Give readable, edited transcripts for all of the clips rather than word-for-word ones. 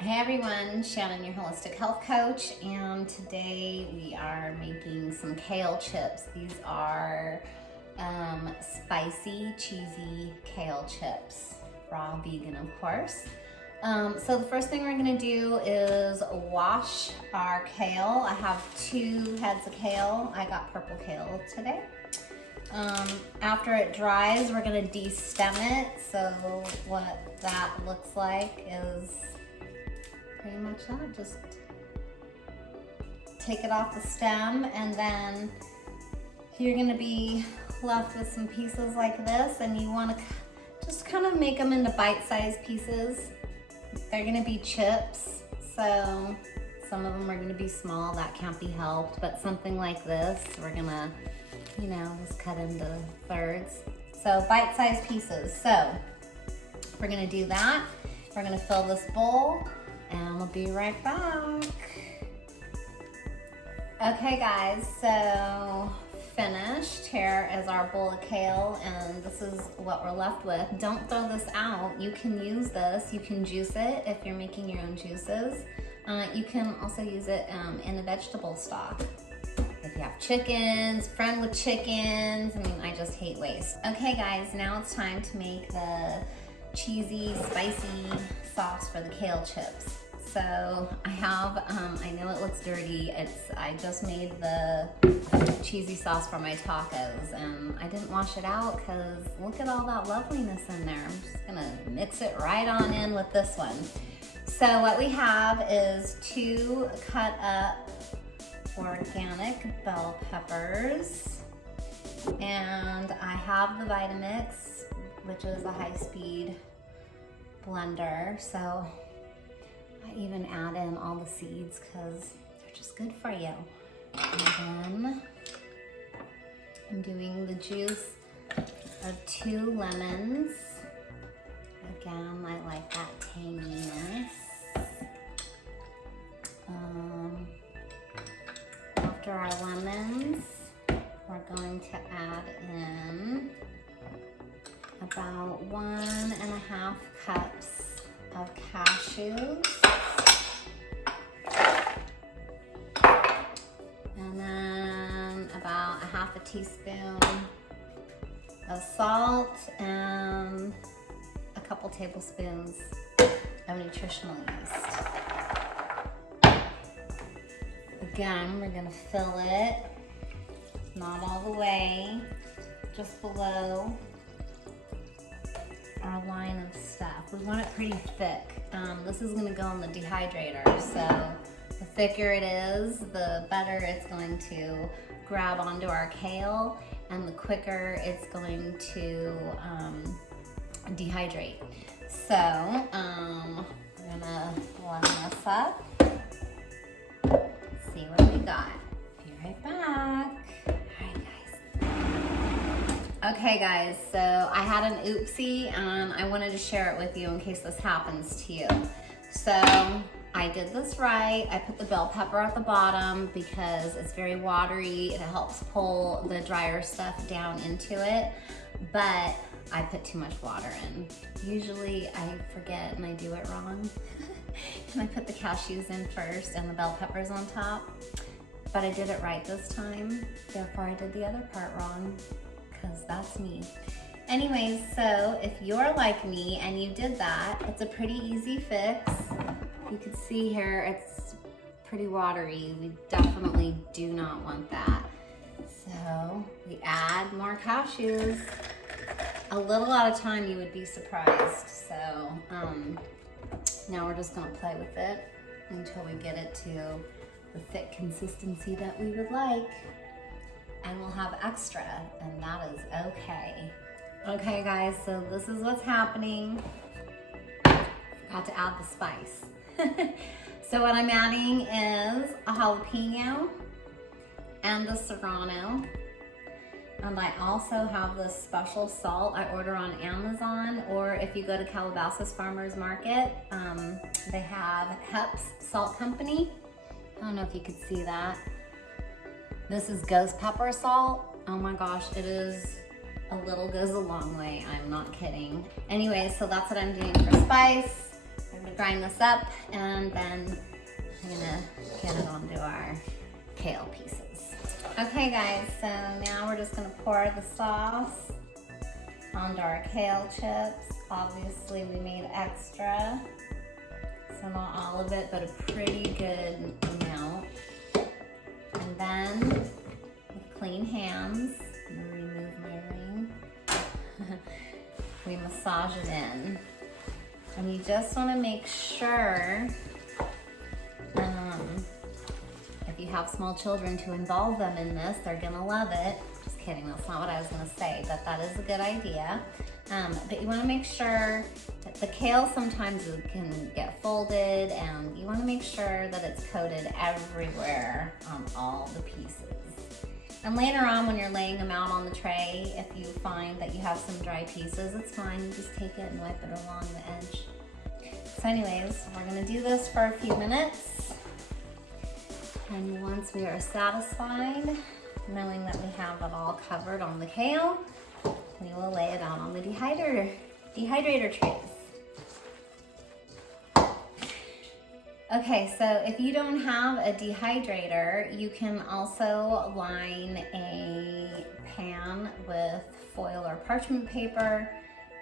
Hey everyone, Shannon, your holistic health coach, and today we are making some kale chips. These are spicy, cheesy kale chips, raw vegan of course. So the first thing we're gonna do is wash our kale. I have 2 heads of kale. I got purple kale today. After it dries, we're gonna de-stem it. So what that looks like is pretty much that. Just take it off the stem, and then you're gonna be left with some pieces like this, and you wanna just kind of make them into bite-sized pieces. They're gonna be chips, so some of them are gonna be small, that can't be helped, but something like this, we're gonna, just cut into thirds. So bite-sized pieces. So we're gonna do that. We're gonna fill this bowl, and we'll be right back. Okay guys, so finished. Here is our bowl of kale, and this is what we're left with. Don't throw this out. You can use this. You can juice it if you're making your own juices. You can also use it in a vegetable stock. If you have chickens, friend with chickens, I just hate waste. Okay guys, now it's time to make the cheesy, spicy sauce for the kale chips. So I have, I know it looks dirty, I just made the cheesy sauce for my tacos, and I didn't wash it out because look at all that loveliness in there. I'm just gonna mix it right on in with this one. So what we have is 2 cut up organic bell peppers, and I have the Vitamix, which is a high-speed blender, so I even add in all the seeds because they're just good for you. And then I'm doing the juice of 2 lemons. Again, I like that tanginess. After our lemons, we're going to add in about 1.5 cups of cashews. And then about 1/2 teaspoon of salt and a couple tablespoons of nutritional yeast. Again, we're gonna fill it, not all the way, just below our line of stuff. We want it pretty thick. This is gonna go in the dehydrator, so the thicker it is, the better it's going to grab onto our kale, and the quicker it's going to dehydrate. So we're gonna blend this up, see what we got. Be right back. Okay guys, so I had an oopsie and I wanted to share it with you in case this happens to you. So I did this right. I put the bell pepper at the bottom because it's very watery. It helps pull the drier stuff down into it, but I put too much water in. Usually I forget and I do it wrong. And I put the cashews in first and the bell peppers on top, but I did it right this time. Therefore I did the other part wrong, because that's me. Anyways, so if you're like me and you did that, it's a pretty easy fix. You can see here, it's pretty watery. We definitely do not want that. So we add more cashews. A little at a time, you would be surprised. So now we're just gonna play with it until we get it to the thick consistency that we would like. And we'll have extra, and that is okay. Okay guys, so this is what's happening. Forgot to add the spice. So what I'm adding is a jalapeno and the serrano. And I also have this special salt I order on Amazon, or if you go to Calabasas Farmers Market, they have Hep's Salt Company. I don't know if you could see that. This is ghost pepper salt. Oh my gosh, it is a little goes a long way. I'm not kidding. Anyway, so that's what I'm doing for spice. I'm gonna grind this up, and then I'm gonna get it onto our kale pieces. Okay guys, so now we're just gonna pour the sauce onto our kale chips. Obviously we made extra, so not all of it, but a pretty good amount. And then with clean hands, I'm gonna remove my ring. We massage it in. And you just wanna make sure, if you have small children, to involve them in this. They're gonna love it. Just kidding, that's not what I was gonna say, but that is a good idea. But you wanna make sure that the kale sometimes can get folded, and you wanna make sure that it's coated everywhere on all the pieces. And later on, when you're laying them out on the tray, if you find that you have some dry pieces, it's fine. You just take it and wipe it along the edge. So anyways, we're gonna do this for a few minutes. And once we are satisfied, knowing that we have it all covered on the kale, we will lay it out on the dehydrator trays. Okay, so if you don't have a dehydrator, you can also line a pan with foil or parchment paper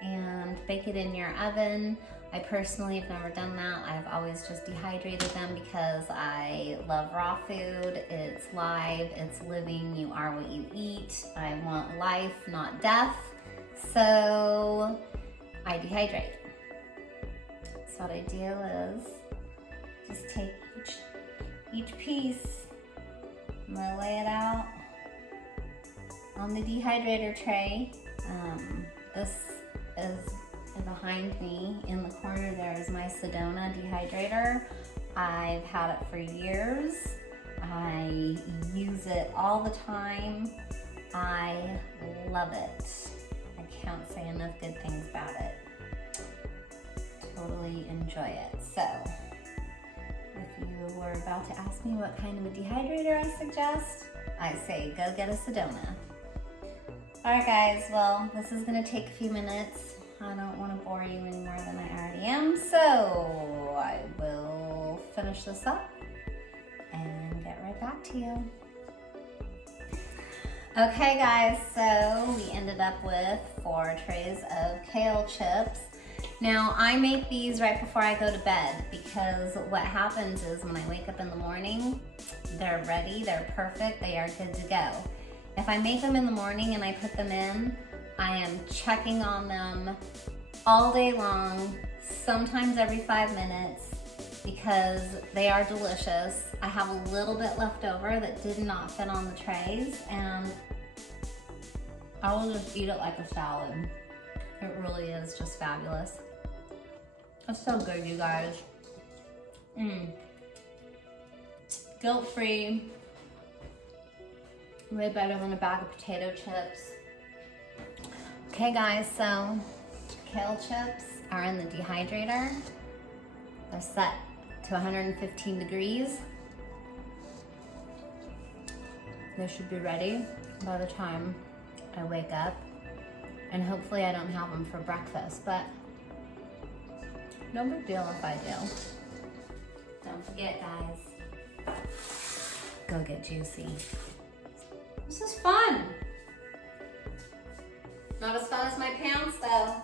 and bake it in your oven. I personally have never done that. I've always just dehydrated them because I love raw food. It's live, it's living, you are what you eat. I want life, not death. So I dehydrate. So what I do is just take each piece, I'm gonna lay it out on the dehydrator tray. This is behind me in the corner. There is my Sedona dehydrator. I've had it for years. I use it all the time. I love it. I can't say enough good things about it. Totally enjoy it. So, if you were about to ask me what kind of a dehydrator I suggest, I say go get a Sedona. Alright guys, well, this is gonna take a few minutes. I don't want to bore you any more than I already am, so I will finish this up and get right back to you. Okay guys, so we ended up with 4 trays of kale chips. Now I make these right before I go to bed because what happens is when I wake up in the morning, they're ready, they're perfect, they are good to go. If I make them in the morning and I put them in, I am checking on them all day long, sometimes every 5 minutes, because they are delicious. I have a little bit left over that did not fit on the trays, and I will just eat it like a salad. It really is just fabulous. It's so good, you guys. Guilt-free. Way better than a bag of potato chips. Okay guys, so kale chips are in the dehydrator. They're set to 115 degrees. They should be ready by the time I wake up. And hopefully I don't have them for breakfast, but no big deal if I do. Don't forget guys, go get juicy. This is fun. Not as fun as my pants though.